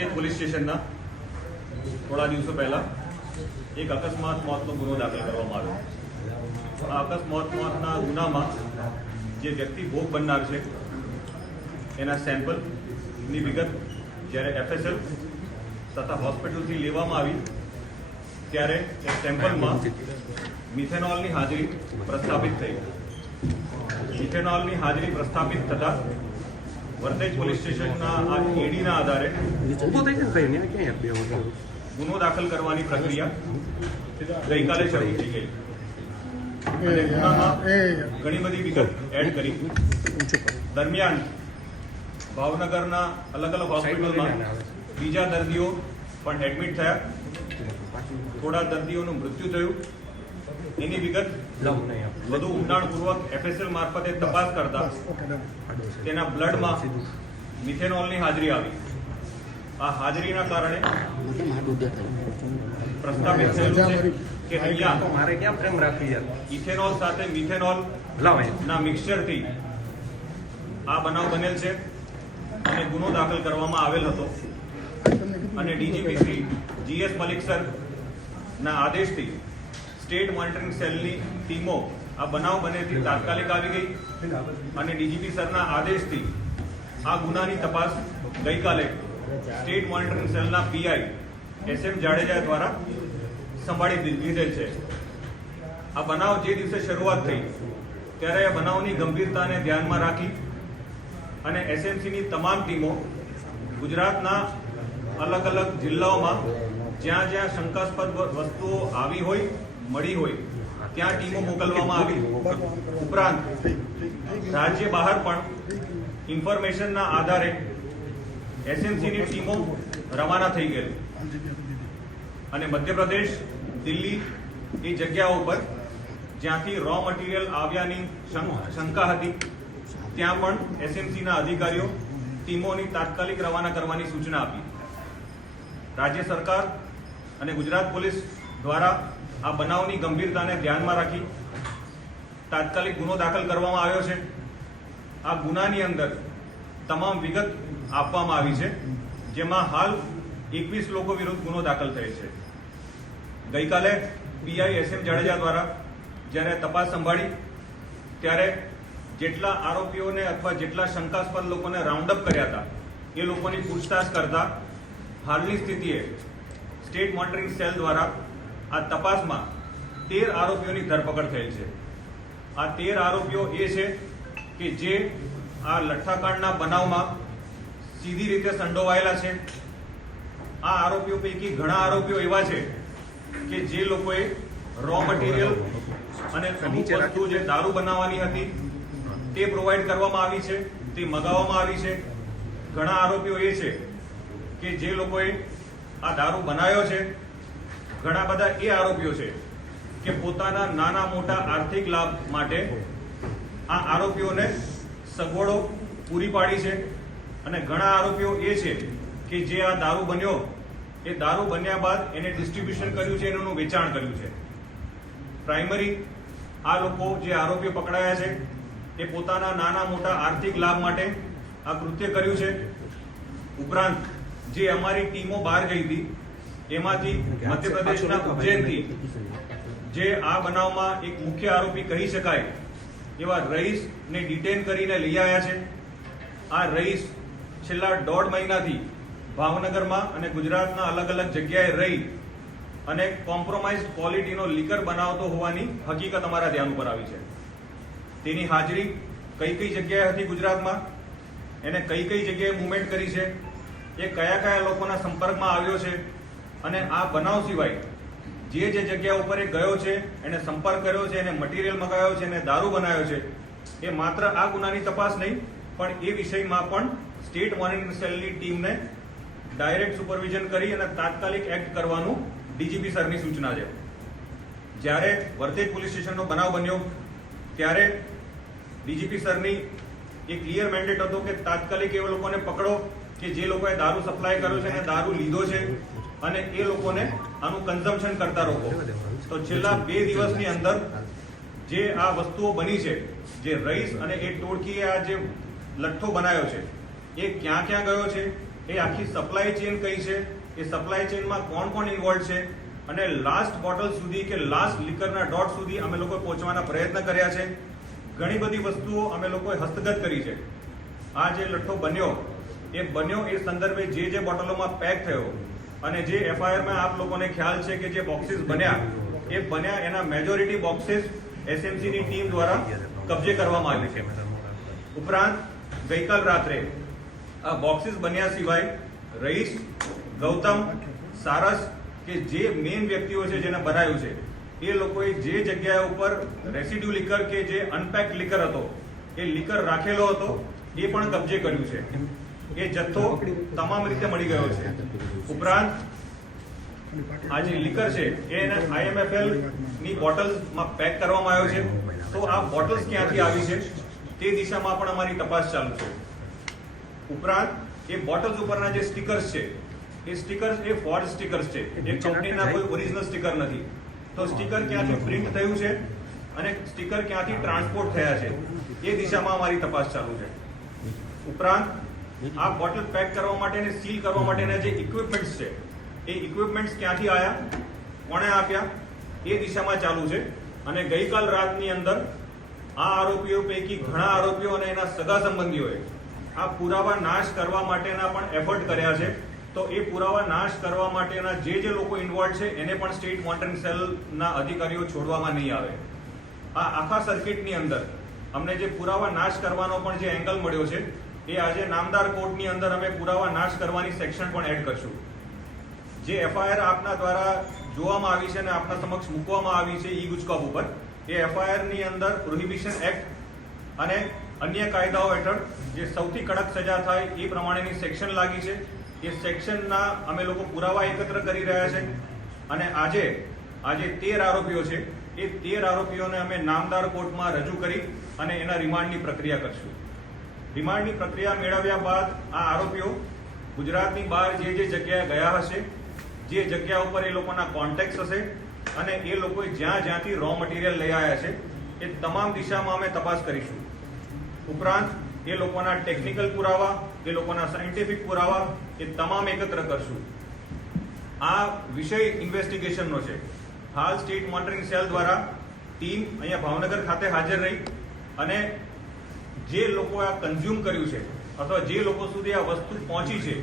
Vartej police સ્ટેશનના થોડા દિવસો પહેલા એક અકસ્માત મોતનો ગુનો દાખલ કરવામાં આવ્યો। આ અકસ્માત મોતના ગુનામાં જે વ્યક્તિ ભોગ બનનાર છે એના સેમ્પલની વિગત જ્યારે FSL તથા હોસ્પિટલથી લેવામાં આવી ત્યારે એ સેમ્પલમાં મિથેનોલની હાજરી પ્રસ્થાપિત થઈ। મિથેનોલની હાજરી પ્રસ્થાપિત થતાં વર્તેજ પોલીસ સ્ટેશનના આ એડીના આધારે ગુનો દાખલ કરવાની પ્રક્રિયા ગઈકાલે શરૂ થઈ ગઈ અને ગુનામાં ઘણી બધી વિગત એડ કરી। દરમિયાન ભાવનગરના અલગ અલગ હોસ્પિટલમાં બીજા દર્દીઓ પણ એડમિટ થયા। થોડા દર્દીઓનું મૃત્યુ થયું। એની વિગત વધુ ઊંડાણપૂર્વક FSL મારફતે તપાસ કરતા તેના બ્લડમાં મિથેનોલની હાજરી આવી। આ હાજરીના કારણે પ્રસ્થાપિત થયેલું છે કે અહીંયા ઇથેનોલ સાથે મિથેનોલ ના મિક્સચરથી આ બનાવ બનેલ છે અને ગુનો દાખલ કરવામાં આવેલ હતો અને DGP Shri GS Malik sir ના આદેશથી સ્ટેટ મોનિટરિંગ સેલની ટીમો આ બનાવ બનેથી તાત્કાલિક આવી ગઈ અને DGP સરના આદેશથી આ ગુનાની તપાસ ગઈકાલે સ્ટેટ મોનિટરિંગ સેલના PI SM જાડેજા દ્વારા સંભાળી લીધેલ છે। આ બનાવ જે દિવસે શરૂઆત થઈ ત્યારે આ બનાવની ગંભીરતાને ધ્યાનમાં રાખી અને SMCની તમામ ટીમો ગુજરાતના અલગ અલગ જિલ્લાઓમાં જ્યાં જ્યાં શંકાસ્પદ વસ્તુઓ આવી હોય મળી હોય ત્યાં ટીમો મોકલવામાં આવી। ઉપરાંત રાજ્ય બહાર પણ ઇન્ફોર્મેશનના આધારે SMCની ટીમો રવાના થઈ ગયેલી અને મધ્યપ્રદેશ દિલ્હી એ જગ્યાઓ પર જ્યાંથી રો મટીરિયલ આવ્યાની શંકા હતી ત્યાં પણ SMCના અધિકારીઓ ટીમોની તાત્કાલિક રવાના કરવાની સૂચના આપી। રાજ્ય સરકાર અને ગુજરાત પોલીસ દ્વારા આ બનાવની ગંભીરતાને ધ્યાનમાં રાખી તાત્કાલિક ગુનો દાખલ કરવામાં આવ્યો છે। આ ગુનાની અંદર તમામ વિગત આપવામાં આવી છે જેમાં હાલ 21 લોકો વિરુદ્ધ ગુનો દાખલ થયેલ છે। ગઈકાલે PI SM જાડેજા દ્વારા જ્યારે તપાસ સંભાળી ત્યારે જેટલા આરોપીઓને અથવા જેટલા શંકાસ્પદ લોકોને રાઉન્ડ અપ કર્યા હતા એ લોકોની પૂછતાછ કરતા હાલની સ્થિતિએ સ્ટેટ મોનિટરિંગ સેલ દ્વારા આ તપાસમાં 13 આરોપીઓની ધરપકડ થયેલ છે। આ 13 આરોપીઓ એ છે કે જે આ લઠ્ઠાકાંડના બનાવમાં સીધી રીતે સંડોવાયેલા છે। આ આરોપીઓ પૈકી ઘણા આરોપીઓ એવા છે કે જે લોકોએ રો મટીરિયલ અને અમુક વસ્તુ જે દારૂ બનાવવાની હતી તે પ્રોવાઈડ કરવામાં આવી છે, તે મગાવવામાં આવી છે। ઘણા આરોપીઓ એ છે કે જે લોકોએ આ દારૂ બનાવ્યો છે। ઘણા બધા એ આરોપીઓ છે કે પોતાના નાના મોટા આર્થિક લાભ માટે આ આરોપીઓને સગવડો પૂરી પાડી છે અને ઘણા આરોપીઓ એ છે કે જે આ દારૂ બન્યો એ દારૂ બન્યા બાદ એને ડિસ્ટ્રીબ્યુશન કર્યું છે, એનું વેચાણ કર્યું છે। પ્રાઇમરી આ લોકો જે આરોપીઓ પકડાયા છે એ પોતાના નાના મોટા આર્થિક લાભ માટે આ કૃત્ય કર્યું છે। ઉપરાંત જે અમારી ટીમો બહાર ગઈ હતી એમાંથી મધ્યપ્રદેશના ઉજ્જૈનથી જે આ બનાવમાં એક મુખ્ય આરોપી કહી શકાય એવા રહીશને ડિટેન કરીને લઈ આવ્યા છે। આ રહીશ છેલ્લા 1.5 મહિનાથી ભાવનગરમાં અને ગુજરાતના અલગ અલગ જગ્યાએ રહી અને કોમ્પ્રોમાઇઝડ ક્વોલિટીનો લીકર બનાવતો હોવાની હકીકત અમારા ધ્યાન ઉપર આવી છે। તેની હાજરી કઈ કઈ જગ્યાએ હતી ગુજરાતમાં, એને કઈ કઈ જગ્યાએ મૂવમેન્ટ કરી છે, એ કયા કયા લોકોના સંપર્કમાં આવ્યો છે અને આ બનાવ સિવાય જે જગ્યા ઉપર એ ગયો છે, એને સંપર્ક કર્યો છે, એને મટીરિયલ મંગાવ્યો છે, એને દારૂ બનાવ્યો છે, એ માત્ર આ ગુનાની તપાસ નહીં પણ એ વિષયમાં પણ સ્ટેટ મોનિટરિંગ સેલની ટીમને ડાયરેક્ટ સુપરવિઝન કરી અને તાત્કાલિક એક્ટ કરવાનું DGP સરની સૂચના છે। જ્યારે વર્તેજ પોલીસ સ્ટેશનનો બનાવ બન્યો ત્યારે DGP સરની એક ક્લિયર મેન્ડેટ હતો કે તાત્કાલિક એ લોકોને પકડો કે જે લોકોએ દારૂ સપ્લાય કર્યો છે અને દારૂ લીધો છે અને એ લોકોને આનું કન્ઝમ્પશન કરતા રોકો। તો છેલ્લા 2 દિવસની અંદર જે આ વસ્તુઓ બની છે, જે રહીશ અને એ ટોળકીએ આ જે લઠ્ઠો બનાવ્યો છે એ ક્યાં ક્યાં ગયો છે એ આખી સપ્લાય ચેન કઈ છે, એ સપ્લાય ચેનમાં કોણ કોણ ઇન્વોલ્વ છે, અને લાસ્ટ બોટલ સુધી કે લાસ્ટ લિકરના ડોટ સુધી અમે લોકોએ પહોંચવાના પ્રયત્ન કર્યા છે. ઘણી બધી વસ્તુઓ અમે લોકોએ હસ્તગત કરી છે. આ જે લઠ્ઠો બન્યો એ સંદર્ભે જે બોટલોમાં પેક થયો અને જે એફઆઈઆરમાં આપ લોકોને ખ્યાલ છે કે જે બોક્સીસ બન્યા એના મેજોરિટી બોક્સીસ એસએમસીની ટીમ દ્વારા કબજે કરવામાં આવી છે. ઉપરાંત ગઈકાલ રાત્રે આ બોક્સીસ બન્યા સિવાય રહીશ, ગૌતમ, સારસ કે જે મેઇન વ્યક્તિઓ છે જેને બનાવ્યું છે એ લોકોએ જે જગ્યા ઉપર રેસિડ્યુ લીકર કે જે અનપેક્ડ લીકર હતો એ લીકર રાખેલો હતો એ પણ કબજે કર્યું છે. એ જથ્થો તમામ રીતે મળી ગયો છે. ઉપરાંત આ જે લીકર છે એને IMFL ની બોટલ્સમાં પેક કરવામાં આવ્યો છે. તો આ બોટલ્સ ક્યાંથી આવી છે તે દિશામાં પણ અમારી તપાસ ચાલુ છે. ઉપરાંત એ બોટલ્સ ઉપરના જે સ્ટીકર્સ છે એ સ્ટીકર્સ એ ફોર્જ સ્ટીકર્સ છે, એ કંપનીના કોઈ ઓરિજિનલ સ્ટીકર નથી. તો સ્ટીકર ક્યાંથી પ્રિન્ટ થયું છે અને સ્ટીકર ક્યાંથી ટ્રાન્સપોર્ટ થયા છે એ દિશામાં અમારી તપાસ ચાલુ છે. ઉપરાંત આ બોટલ પેક કરવા માટે અને સીલ કરવા માટેના જે ઇક્વિપમેન્ટ્સ છે એ ઇક્વિપમેન્ટ્સ ક્યાંથી આવ્યા, કોણે આપ્યા એ દિશામાં ચાલુ છે. અને ગઈકાલ રાતની અંદર આ આરોપીઓ પૈકી ઘણા આરોપીઓ અને એના સગા સંબંધીઓએ આ પુરાવા નાશ કરવા માટેના પણ એફર્ટ કર્યા છે. તો એ પુરાવા નાશ કરવા માટેના જે લોકો ઇન્વોલ્વ છે એને પણ સ્ટેટ મોનિટરિંગ સેલના અધિકારીઓ છોડવામાં નહીં આવે. આ આખા સર્કિટની અંદર અમને જે પુરાવા નાશ કરવાનો પણ જે એંગલ મળ્યો છે એ આજે નામદાર કોર્ટની અંદર અમે પુરાવા નાશ કરવાની સેક્શન પણ એડ કરશું. જે એફઆઈઆર આપના દ્વારા જોવામાં આવી છે અને આપના સમક્ષ મૂકવામાં આવી છે ઈ ગુજકોપ ઉપર, એ એફઆઈઆર ની અંદર પ્રોહિબિશન એક્ટ અને અન્ય કાયદાઓ હેઠળ જે સૌથી કડક સજા થાય એ પ્રમાણેની સેક્શન લાગી છે. એ સેક્શનના અમે લોકો પુરાવા એકત્ર કરી રહ્યા છે. અને આજે 13 આરોપીઓ છે એ 13 આરોપીઓને અમે નામદાર કોર્ટમાં રજૂ કરી અને એના રિમાન્ડની પ્રક્રિયા કરશું. રિમાન્ડની પ્રક્રિયા મેળવ્યા બાદ આ આરોપીઓ ગુજરાતની બહાર જે જગ્યાએ ગયા હશે, જે જગ્યા ઉપર એ લોકોના કોન્ટેક્ટ હશે અને એ લોકોએ જ્યાંથી રો મટીરિયલ લઈ આવ્યા છે એ તમામ દિશામાં અમે તપાસ કરીશું. ઉપરાંત એ લોકોના ટેકનિકલ પુરાવા, એ લોકોના સાયન્ટિફિક પુરાવા એ તમામ એકત્ર કરશું. આ વિષય ઇન્વેસ્ટિગેશનનો છે. હાલ સ્ટેટ મોનિટરિંગ સેલ દ્વારા ટીમ અહીંયા ભાવનગર ખાતે હાજર રહી અને જે લોકો આ કન્ઝ્યુમ કર્યું છે અથવા જે લોકો સુધી આ વસ્તુ પહોંચી છે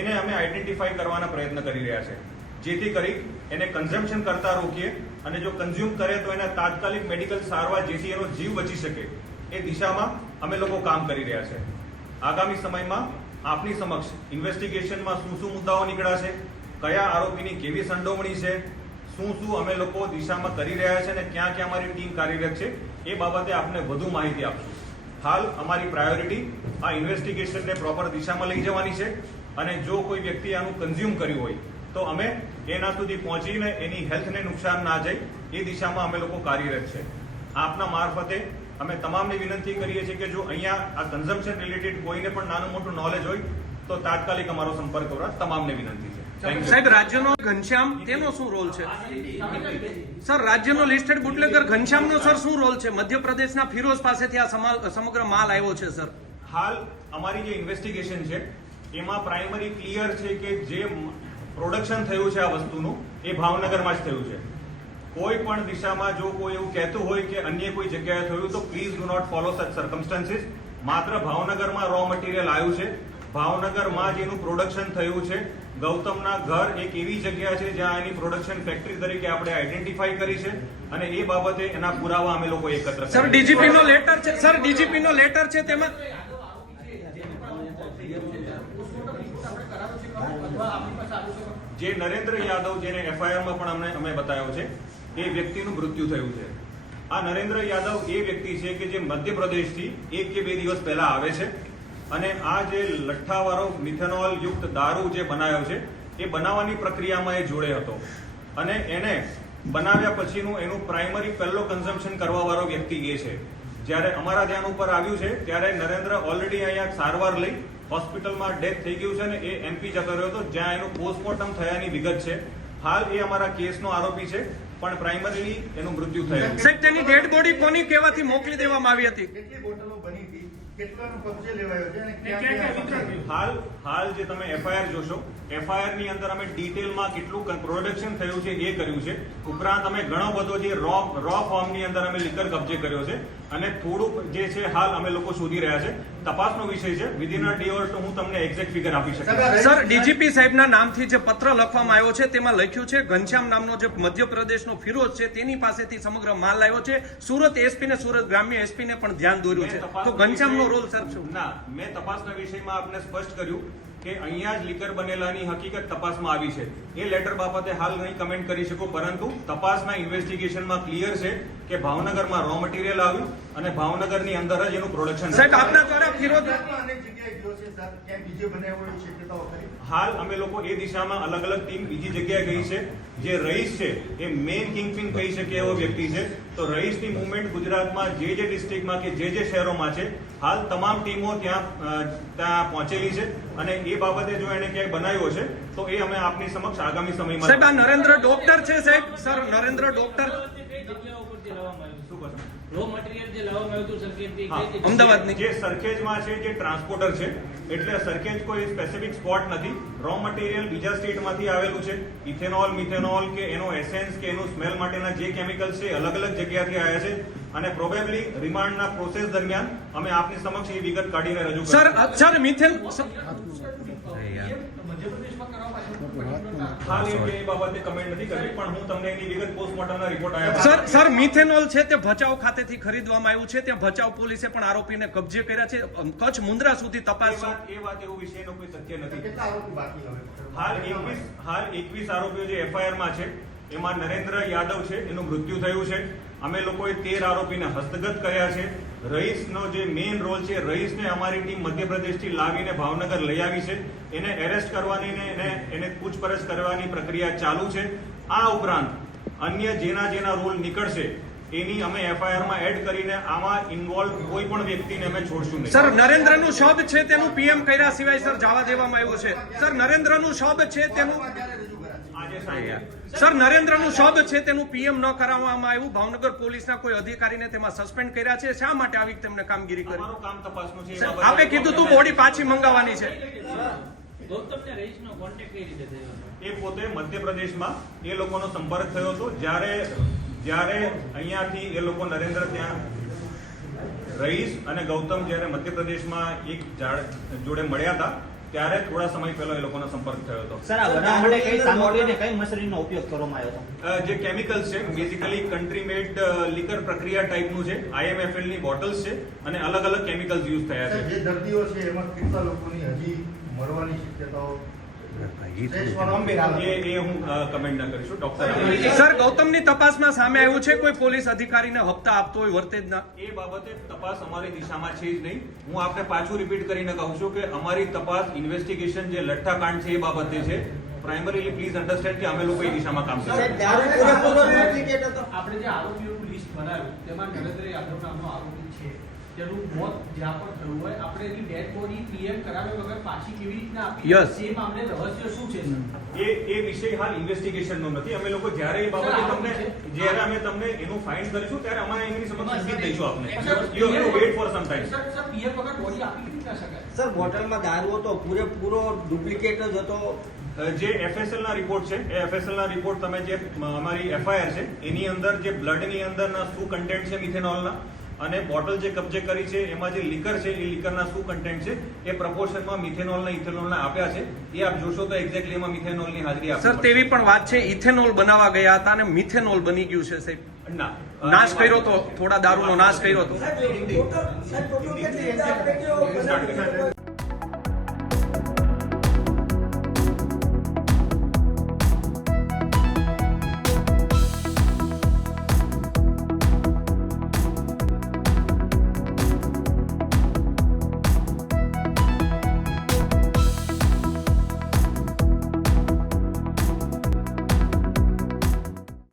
એને અમે આઈડેન્ટિફાઈ કરવાના પ્રયત્ન કરી રહ્યા છે, જેથી કરી એને કન્ઝમ્પશન કરતા રોકીએ અને જો કન્ઝ્યુમ કરે તો એને તાત્કાલિક મેડિકલ સારવાર જેથી એનો જીવ બચી શકે એ દિશામાં અમે લોકો કામ કરી રહ્યા છે. આગામી સમયમાં આપની સમક્ષ ઇન્વેસ્ટિગેશનમાં શું મુદ્દાઓ નીકળ્યા છે, કયા આરોપીની કેવી સંડોવણી છે, શું અમે લોકો દિશામાં કરી રહ્યા છે અને ક્યાં અમારી ટીમ કાર્યરત છે એ બાબતે આપને વધુ માહિતી આપશું. હાલ અમારી પ્રાયોરિટી આ ઇન્વેસ્ટિગેશનને પ્રોપર દિશામાં લઈ જવાની છે અને જો કોઈ વ્યક્તિ આનું કન્ઝ્યુમ કર્યું હોય તો અમે એના સુધી પહોંચીને એની હેલ્થને નુકસાન ના જાય એ દિશામાં અમે લોકો કાર્યરત છે. આપના મારફતે અમે તમામને વિનંતી કરીએ છીએ કે જો અહીંયા આ કન્ઝમ્પશન રિલેટેડ કોઈને પણ નાનું મોટું નોલેજ હોય તો તાત્કાલિક અમારો સંપર્ક કરવા તમામને વિનંતી છે. સાહેબ, રાજ્યનો ઘનશ્યામ તેનો શું રોલ છે? સર, રાજ્યનો લિસ્ટેડ બુટલેગર ઘનશ્યામનો સર શું રોલ છે? મધ્યપ્રદેશના ફિરોઝ પાસેથી આ સમગ્ર માલ આવ્યો છે સર. હાલ અમારી જે ઇન્વેસ્ટિગેશન છે એમાં પ્રાઇમરી ક્લિયર છે કે જે પ્રોડક્શન થયું છે આ વસ્તુનું એ ભાવનગરમાં જ થયું છે. કોઈ પણ દિશામાં જો કોઈ એવું કહેતું હોય કે અન્ય કોઈ જગ્યાએ થયું તો please do not follow such circumstances. માત્ર ભાવનગરમાં રો મટીરિયલ આવ્યું છે, ભાવનગરમાં જ એનું પ્રોડક્શન થયું છે. ગૌતમના ઘર એક એવી જગ્યા છે જ્યાં એની પ્રોડક્શન ફેક્ટરી તરીકે આપણે આઈડેન્ટિફાઈ કરી છે અને એ બાબતે એના પુરાવા અમે લોકો એકત્ર સર, ડીજીપીનો લેટર છે સર, ડીજીપીનો લેટર છે તેમાં જે નરેન્દ્ર યાદવ જેને એફઆઈઆરમાં પણ અમે બતાવ્યો છે એ વ્યક્તિનું મૃત્યુ થયું છે. આ નરેન્દ્ર યાદવ એ વ્યક્તિ છે કે જે મધ્યપ્રદેશથી 1 કે 2 દિવસ પહેલા આવે છે અને આ જે લઠ્ઠાવાળો મિથેનોલ યુક્ત દારૂ જે બનાવ્યો છે એ બનાવવાની પ્રક્રિયામાં એ જોડે હતો અને એને બનાવ્યા પછીનું એનું પ્રાઇમરી પહેલો કન્ઝમ્પશન કરવા વાળો વ્યક્તિ એ છે. જ્યારે અમારા ધ્યાન ઉપર આવ્યું છે ત્યારે નરેન્દ્ર ઓલરેડી અહીંયા સારવાર લઈ હોસ્પિટલમાં ડેથ થઈ ગયું છે ને એ એમપી જતો રહ્યો હતો જ્યાં એનું પોસ્ટમોર્ટમ થયાની વિગત છે. હાલ એ અમારા કેસનો આરોપી છે પણ પ્રાઇમરીલી એનું મૃત્યુ થયું. સાહેબ, તેની ડેડ બોડી કોની કહેવાથી મોકલી દેવામાં આવી હતી? કેટલી બોટલો બની હતી કેટલાનો કબજે લેવાયો છે અને ક્યાં વિતરણ થયું? હાલ જે તમે એફઆઈઆર જોશો, એફઆઈઆર ની અંદર અમે ડિટેલમાં કેટલું પ્રોડક્શન થયું છે એ કર્યું છે. ઉપરાંત અમે ઘણો બધો જે રો ફોર્મ ની અંદર અમે લીકર કબજે કર્યો છે અને થોડુંક જે છે હાલ અમે લોકો શોધી રહ્યા છે. તપાસનો વિષય છે. Within a day or two હું તમને એક્ઝેક્ટ ફિગર આપી શકું. સર, ડીજીપી સાહેબના નામથી જે પત્ર લખવામાં આવ્યો છે તેમાં લખ્યું છે ઘનશ્યામ નામનો જે મધ્યપ્રદેશનો ફિરોઝ છે તેની પાસેથી સમગ્ર માલ આવ્યો છે. સુરત એસપી ને સુરત ગ્રામ્ય એસપી ને પણ ધ્યાન દોર્યું છે. તો ઘનશ્યામનો રોલ સર શું? ના, મેં તપાસના વિષયમાં આપને સ્પષ્ટ કર્યું કે અહીંયા જ લીકર બનેલાની હકીકત તપાસમાં આવી છે. એ લેટર બાબતે હાલ નહીં કમેન્ટ કરી શકું, પરંતુ તપાસના ઇન્વેસ્ટિગેશનમાં ક્લિયર છે કે ભાવનગરમાં રો મટીરિયલ આવ્યું અને ભાવનગરની અંદર જ એનું પ્રોડક્શન. સાહેબ, આપના દ્વારા ફિરોઝ અનેક જગ્યાએ ગયો છે સર, ક્યાંક બીજે બનાવવાની શક્યતાઓ ખરી? હાલ અમે લોકો એ દિશામાં અલગ અલગ ટીમ બીજી જગ્યાએ ગઈ છે. જે રહીશ છે એ મેઇન કિંગપિન કહી શકે એવો વ્યક્તિ છે. તો રહીશની મુવમેન્ટ ગુજરાતમાં જે ડિસ્ટ્રિક્ટમાં કે જે શહેરોમાં છે હાલ તમામ ટીમો ત્યાં પહોંચેલી છે અને એ બાબતે જો એને ક્યાંય બનાવ્યો છે તો એ અમે આપની સમક્ષ આગામી સમયમાં. સાહેબ, આ નરેન્દ્ર ડોક્ટર છે સાહેબ. Sir, Narendra doctor raw material જે લાવવામાં આવ્યું હતું સરખેજથી, હા, અમદાવાદની જે સરખેજમાં છે જે ટ્રાન્સપોર્ટર છે, એટલે સરખેજ કોઈ સ્પેસિફિક સ્પોટ નથી. રો મટીરિયલ બીજા સ્ટેટમાંથી આવેલું છે. ઇથેનોલ, મિથેનોલ કે એનો એસેન્સ કે એનું સ્મેલ માટેના જે કેમિકલ્સ છે અલગ અલગ જગ્યાથી આવ્યા છે અને પ્રોબેબલી રિમાન્ડના પ્રોસેસ દરમિયાન અમે આપની સમક્ષ એ વિગત કાઢીને રજૂ કરીશું. સર મિથેન હાલ એ બાબતે કમેન્ટ નથી કરવી, પણ હું તમને એની વિગત પોસ્ટમોર્ટમના રિપોર્ટ આવ્યા. સર, મિથેનોલ છે તે ભચાઉ ખાતેથી ખરીદવામાં આવ્યું છે. ત્યાં ભચાઉ પોલીસે પણ આરોપીને કબજે કર્યા છે. કચ્છ મુન્દ્રા સુધી તપાસ. એ વાત એવું વિષયનો કોઈ તથ્ય નથી. કેટલા આરોપી બાકી હવે? હાલ 21 આરોપીઓ જે એફઆઈઆર માં છે એમાં નરેન્દ્ર યાદવ છે, એનું મૃત્યુ થયું છે. અમે લોકોએ 13 આરોપીને હસ્તગત કર્યા છે. રહીશનો જે મેઇન રોલ છે, રહીશને અમારી ટીમ મધ્યપ્રદેશથી લાવીને ભાવનગર લઈ આવી છે. એને એરેસ્ટ કરવાની ને એને પૂછપરછ કરવાની પ્રક્રિયા ચાલુ છે. આ ઉપરાંત અન્ય જેના રોલ નીકળશે એની અમે એફઆઈઆર માં એડ કરીને આમાં ઇન્વોલ્વ કોઈ પણ વ્યક્તિને અમે છોડશું નહીં. સર, નરેન્દ્રનું શબ છે તેનું પીએમ કર્યા સિવાય સર જવા દેવામાં આવ્યું છે. સર, નરેન્દ્રનું શબ છે તેનું આજે સાંજે સર, નરેન્દ્રનું શબ છે તેનું પીએમ ન કરાવવામાં આવ્યું. ભાવનગર પોલીસના કોઈ અધિકારીને તેમાં સસ્પેન્ડ કર્યા છે. શા માટે આવી તેમને કામગીરી કરી? અમારું કામ તપાસનું છે. એ સર, બાબતે આપે કીધું તું બોડી પાછી મંગાવવાની છે. ગૌતમને રહીશનો કોન્ટેક્ટ કઈ રીતે થયો? એ પોતે મધ્યપ્રદેશમાં એ લોકોનો સંપર્ક થયો હતો જ્યારે અહીંયાથી એ લોકો નરેન્દ્ર ત્યાં રહીશ અને ગૌતમ જ્યારે મધ્યપ્રદેશમાં એક જોડે મળ્યા હતા ત્યારે થોડા સમય પહેલા એ લોકોનો સંપર્ક થયો હતો. સર, આ બનાવવા માટે કઈ સામગ્રી અને કઈ મશીનનો ઉપયોગ કરવામાં આવ્યો હતો? જે કેમિકલ્સ છે બેઝિકલી કન્ટ્રી મેડ લીકર પ્રક્રિયા ટાઈપનું છે. IMFL ની બોટલ્સ છે અને અલગ અલગ કેમિકલ્સ યુઝ થયા છે. જે દર્દીઓ છે એમાં કેટલા લોકોની હજી મરવાની શક્યતાઓ? એ હું કમેન્ટ ના કરીશું. ડોક્ટર સર, ગૌતમની તપાસમાં સામે આવ્યું છે કોઈ પોલીસ અધિકારીને હપ્તા આપતો હોય વર્તેજ ના. એ બાબતે તપાસ અમારી દિશામાં છે જ નહીં. હું આપને પાછું રિપીટ કરીને કહું છું કે અમારી તપાસ ઇન્વેસ્ટિગેશન જે લઠ્ઠાકાંડ છે એ બાબતે છે. પ્રાઇમરીલી પ્લીઝ અન્ડરસ્ટેન્ડ કે અમે લોકો એ દિશામાં કામ કરીએ. આપણે જે આરોપીઓનું લિસ્ટ બનાવ્યું તેમાં નરેન્દ્ર યાદવ નામનો આરોપી છે, તેનું મોત જ્યાં પણ થયું હોય આપણે એની ડેડ બોડી પીએમ કરાવ્યા વગર પાછી કેવી રીતના આપી? Yes. એ મામલે રહસ્ય શું છે સર? એ વિષય હાલ ઇન્વેસ્ટિગેશનનો નથી. અમે લોકો જ્યારે એ બાબતે અમે તમને એનું ફાઇન્ડ કરીશું ત્યારે અમે એની સમક્ષ સંકેત દઈશું આપને. You have to weight for some time. Sir, PM વગર બોડી આપી કેવી રીતના શકાય? સર, બોટલમાં દારૂ હતો, પૂરેપૂરો ડુપ્લિકેટ જ હતો. જે FSL ના રિપોર્ટ છે એ FSL ના રિપોર્ટ તમે જે અમારી એફઆઈઆર છે એની અંદર જે બ્લડની અંદરના શું કન્ટેન્ટ છે મિથેનોલના અને બોટલ જે કબજે કરી છે એમાં જે લીકર છે એ લીકરના શું કન્ટેન્ટ છે એ પ્રપોર્શનમાં મિથેનોલના ઇથેનોલના આપ્યા છે. એ આપ જોશો તો એક્ઝેક્ટલી એમાં મિથેનોલની હાજરી સર, તેવી પણ વાત છે ઇથેનોલ બનાવવા ગયા હતા અને મિથેનોલ બની ગયું છે સાહેબ. ના નાશ કર્યો તો, થોડા દારૂનો નાશ કર્યો તો. હિન્દી.